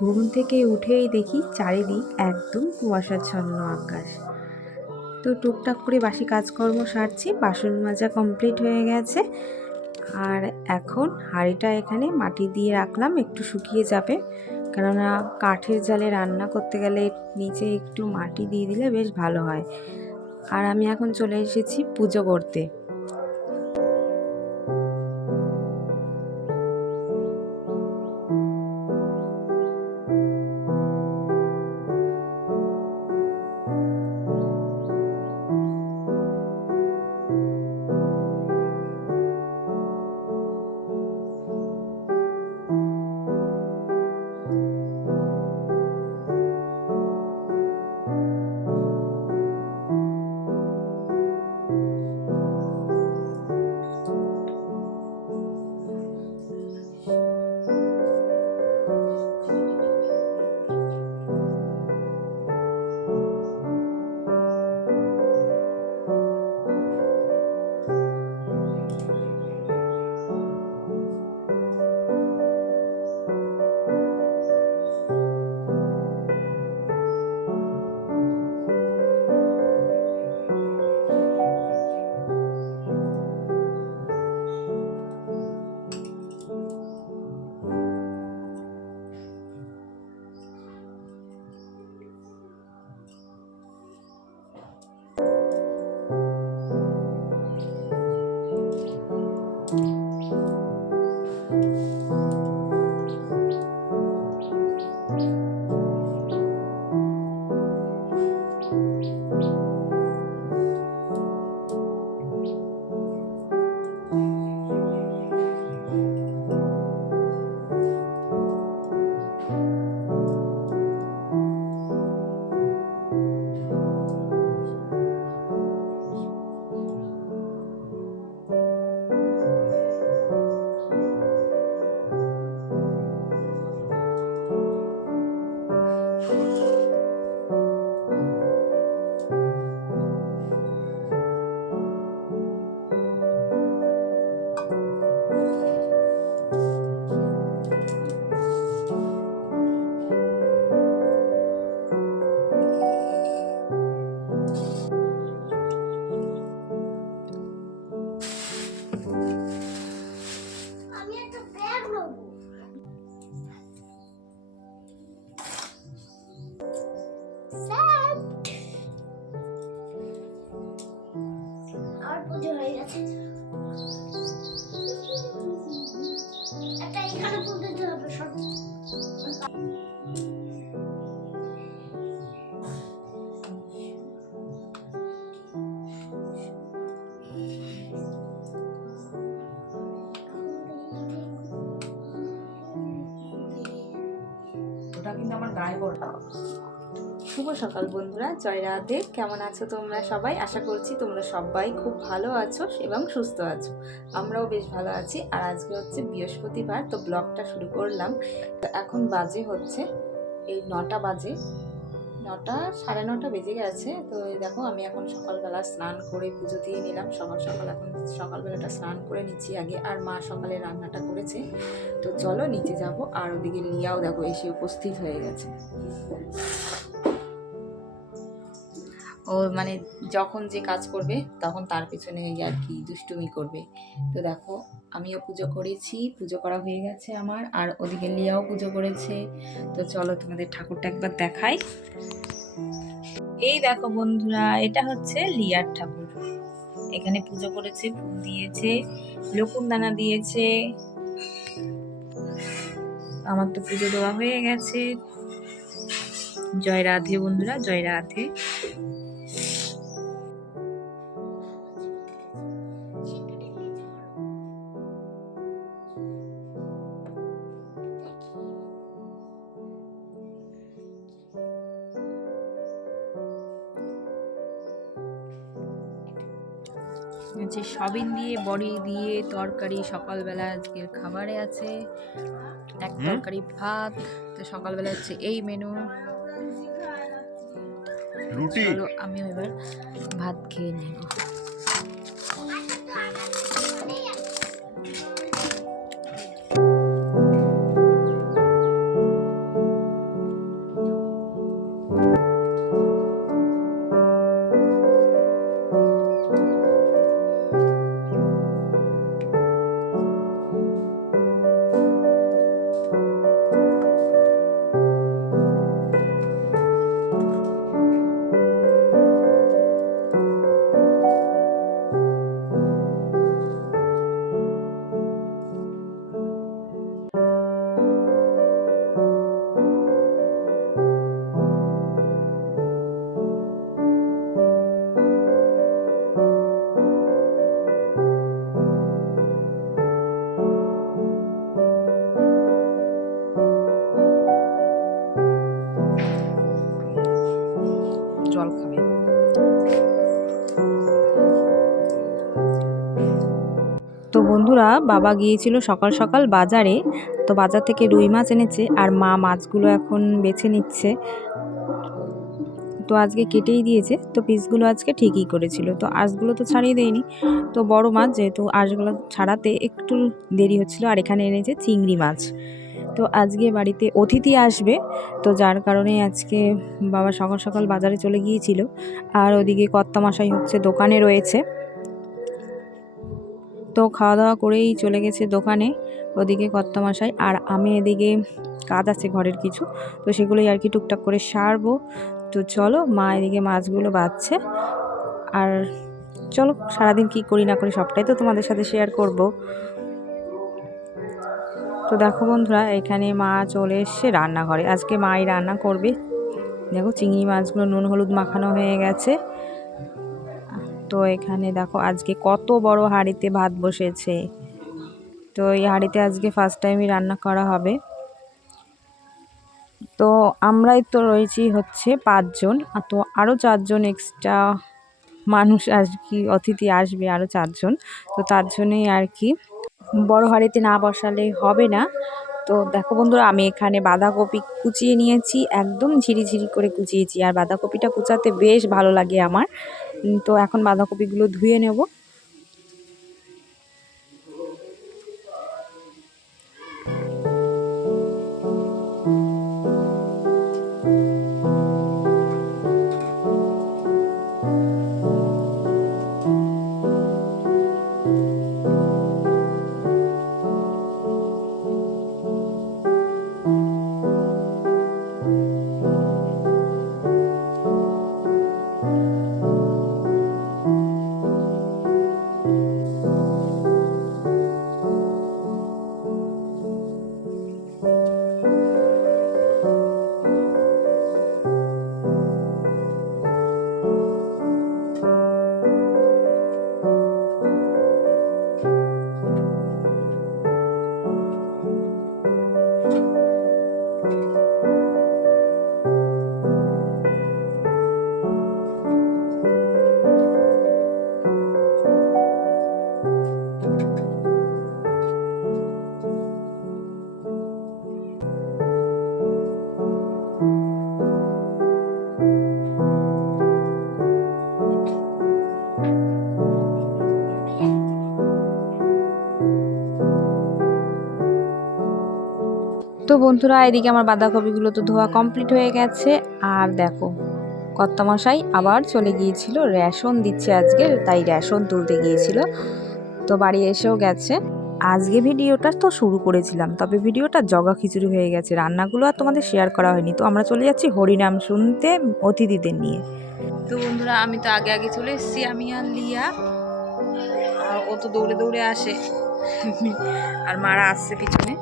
ঘুম থেকে উঠেই দেখি চারিদিক একদম কুয়াশাচ্ছন্ন আকাশ। তো টুকটাক করে বাসি কাজকর্ম সারছি, বাসন মাজা কমপ্লিট হয়ে গেছে। আর এখন হাঁড়িটা এখানে মাটি দিয়ে রাখলাম, একটু শুকিয়ে যাবে। কেননা কাঠের জালে রান্না করতে গেলে নিচে একটু মাটি দিয়ে দিলে বেশ ভালো হয়। আর আমি এখন চলে এসেছি পুজো করতে। পুজো হয়ে গেছে। একটা এখানে দিতে হবে সব। ওটা কিন্তু আমার পড়া শুভ সকাল বন্ধুরা, জয় রাধে। কেমন আছো তোমরা সবাই? আশা করছি তোমরা সবাই খুব ভালো আছো এবং সুস্থ আছো। আমরাও বেশ ভালো আছি। আর আজকে হচ্ছে বৃহস্পতিবার, তো ব্লগটা শুরু করলাম। তো এখন বাজে হচ্ছে এই নটা বাজে। নটা, সাড়ে নটা বেজে গেছে। তো দেখো, আমি এখন সকালবেলা স্নান করে পুজো দিয়ে নিলাম। সকাল সকাল, এখন সকালবেলাটা স্নান করে নিচ্ছি আগে। আর মা সকালে রান্নাটা করেছে। তো চলো নিচে যাব। আর ওদিকে লিয়াও দেখো এসে উপস্থিত হয়ে গেছে। ও মানে যখন যে কাজ করবে, তখন তার পেছনে আর কি দুষ্টুমি করবে। তো দেখো, আমিও পুজো করেছি, পুজো করা হয়ে গেছে আমার, আর ওদিকে লিয়াও পুজো করেছে। তো চলো তোমাদের ঠাকুরটা একবার দেখাই। এই দেখো বন্ধুরা, এটা হচ্ছে লিয়ার ঠাকুর। এখানে পুজো করেছে, ফুল দিয়েছে লকুন দানা দিয়েছে। আমার তো পুজো দেওয়া হয়ে গেছে। জয় রাধে বন্ধুরা, জয় রাধে। সবিন দিয়ে বড়ি দিয়ে তরকারি সকালবেলা আজকের খাবারে আছে। এক তরকারি ভাত তো সকালবেলা হচ্ছে এই মেনু রুটি? আমি এবার ভাত খেয়ে নেব। বন্ধুরা, বাবা গিয়েছিল সকাল সকাল বাজারে, তো বাজার থেকে রুই মাছ এনেছে আর মা মাছগুলো এখন বেছে নিচ্ছে। তো আজকে কেটেই দিয়েছে, তো পিসগুলো আজকে ঠিকই করেছিল। তো আঁশগুলো তো ছাড়িয়ে দেয়নি, তো বড় মাছ যেহেতু আঁশগুলো ছাড়াতে একটু দেরি হচ্ছিল আর এখানে এনেছে চিংড়ি মাছ। তো আজকে বাড়িতে অতিথি আসবে, তো যার কারণে আজকে বাবা সকাল সকাল বাজারে চলে গিয়েছিল। আর ওদিকে কর্তামশাই হচ্ছে দোকানে রয়েছে। তো খাওয়া দাওয়া করেই চলে গেছে দোকানে ওদিকে কর্তামশাই। আর আমি এদিকে কাজ আছে ঘরের কিছু, তো সেগুলোই আর কি টুকটাক করে সারবো। তো চলো, মা এদিকে মাছগুলো বাঁচছে আর চলো, সারাদিন কি করি না করি সবটাই তো তোমাদের সাথে শেয়ার করব। তো দেখো বন্ধুরা, এখানে মা চলে এসছে রান্নাঘরে। আজকে মাই রান্না করবে। দেখো চিংড়ি মাছগুলো নুন, হলুদ মাখানো হয়ে গেছে। তো এখানে দেখো, আজকে কত বড় হাঁড়িতে ভাত বসেছে। তো এই হাঁড়িতে আজকে ফার্স্ট টাইমই রান্না করা হবে। তো আমরাই তো রয়েছি হচ্ছে পাঁচজন তো আরও চারজন এক্সট্রা মানুষ আর কি অতিথি আসবে আরও চারজন। তো তার জন্যই আর কি, বড় হাঁড়িতে না বসালে হবে না। তো দেখো বন্ধুরা, আমি এখানে বাঁধাকপি কুচিয়ে নিয়েছি, একদম ঝিরিঝিরি করে কুচিয়েছি। আর বাঁধাকপিটা কুচাতে বেশ ভালো লাগে আমার। তো এখন বাঁধাকপিগুলো ধুয়ে নেব। তো বন্ধুরা, এদিকে আমার বাঁধাকপিগুলো তো ধোয়া কমপ্লিট হয়ে গেছে। আর দেখো, কর্তামশাই আবার চলে গিয়েছিল, রেশন দিচ্ছে আজকে, তাই রেশন তুলতে গিয়েছিল। তো বাড়ি এসেও গেছে। আজকে ভিডিওটা তো শুরু করেছিলাম, তবে ভিডিওটা জগা খিচুড়ি হয়ে গেছে। রান্নাগুলো আর তোমাদের শেয়ার করা হয়নি। তো আমরা চলে যাচ্ছি হরিনাম শুনতে অতিথিদের নিয়ে। তো বন্ধুরা, আমি তো আগে আগে চলে এসেছি, আমি আর লিয়া। আর ও তো দৌড়ে দৌড়ে আসে। আর মারা আসছে পিছনে।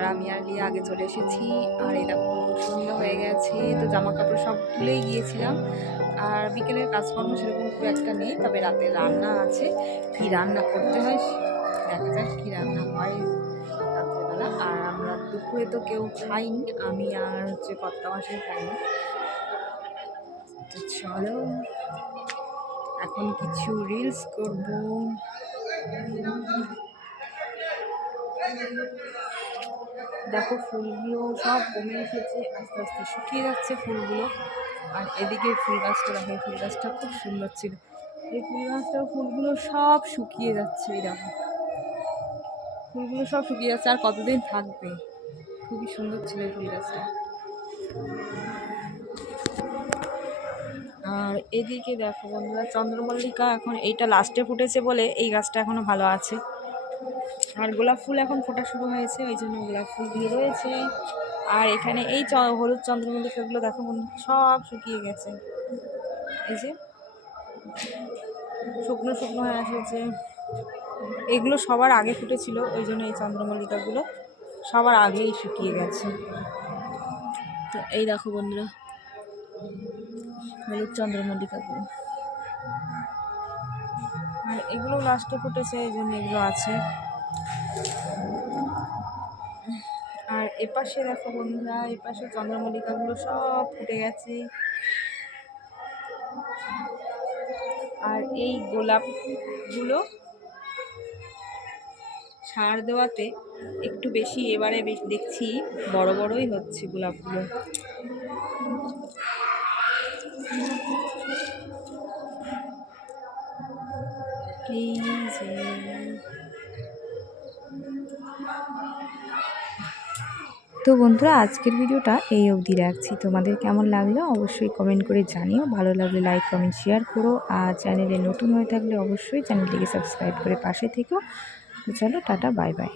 আর আমি আর আগে চলে এসেছি। আর দেখো, সন্ধ্যা হয়ে গেছে, তো জামা কাপড় সব তুলেই গিয়েছিলাম। আর বিকেলের কাজকর্ম সেরকম খুব একটা নেই, তবে রাতে রান্না আছে। কি রান্না করতে হয় দেখা যাক কী রান্না হয় রাত্রেবেলা। আর আমরা দুপুরে তো কেউ খাইনি, আমি আর হচ্ছে কর্তা মাসে খাইনি চলো, এখন কিছু রিলস করব। দেখো ফুলগুলো সব কমে এসেছে, আস্তে আস্তে শুকিয়ে যাচ্ছে ফুলগুলো। আর এদিকে ফুল গাছটা দেখো, ফুল গাছটা খুব সুন্দর ছিল। এই ফুল গাছটার ফুলগুলো সব শুকিয়ে যাচ্ছে, এই দেখো। ফুলগুলো সব শুকিয়ে যাচ্ছে, আর কতদিন থাকবে? খুবই সুন্দর ছিল এই ফুল গাছটা। আর এদিকে দেখো বন্ধুরা, চন্দ্রমল্লিকা এখন এইটা লাস্টে ফুটেছে বলে এই গাছটা এখনও ভালো আছে। আর গোলাপ ফুল এখন ফোটা শুরু হয়েছে ওই জন্য গোলাপ ফুল দিয়ে রয়েছে। আর এখানে এই হলুদ চন্দ্রমল্লিকাগুলো দেখো বন্ধু, সব শুকিয়ে গেছে। এই যে, শুকনো শুকনো হয়ে এসেছে। এগুলো সবার আগে ফুটেছিল, ওই জন্য এই চন্দ্রমল্লিকাগুলো সবার আগেই শুকিয়ে গেছে। তো এই দেখো বন্ধুরা, হলুদ চন্দ্রমল্লিকাগুলো। আর এগুলো লাস্টে ফুটেছে, এই জন্য এগুলো আছে। এপাশে দেখো বন্ধুরা এপাশে চন্দ্রমল্লিকাগুলো সব ফুটে গেছে। আর এই গোলাপগুলো সার দেওয়াতে একটু বেশি এবারে বেশ দেখছি বড় বড়ই হচ্ছে গোলাপগুলো। এই যে তো বন্ধুরা, আজকের ভিডিওটা এই অবধি রাখছি। তোমাদের কেমন লাগল অবশ্যই কমেন্ট করে জানিও। ভালো লাগলে লাইক কমেন্ট শেয়ার করো। আর চ্যানেলে নতুন হয়ে থাকলে অবশ্যই চ্যানেলটিকে সাবস্ক্রাইব করে পাশে থেকো। তো চলো, টাটা বাই বাই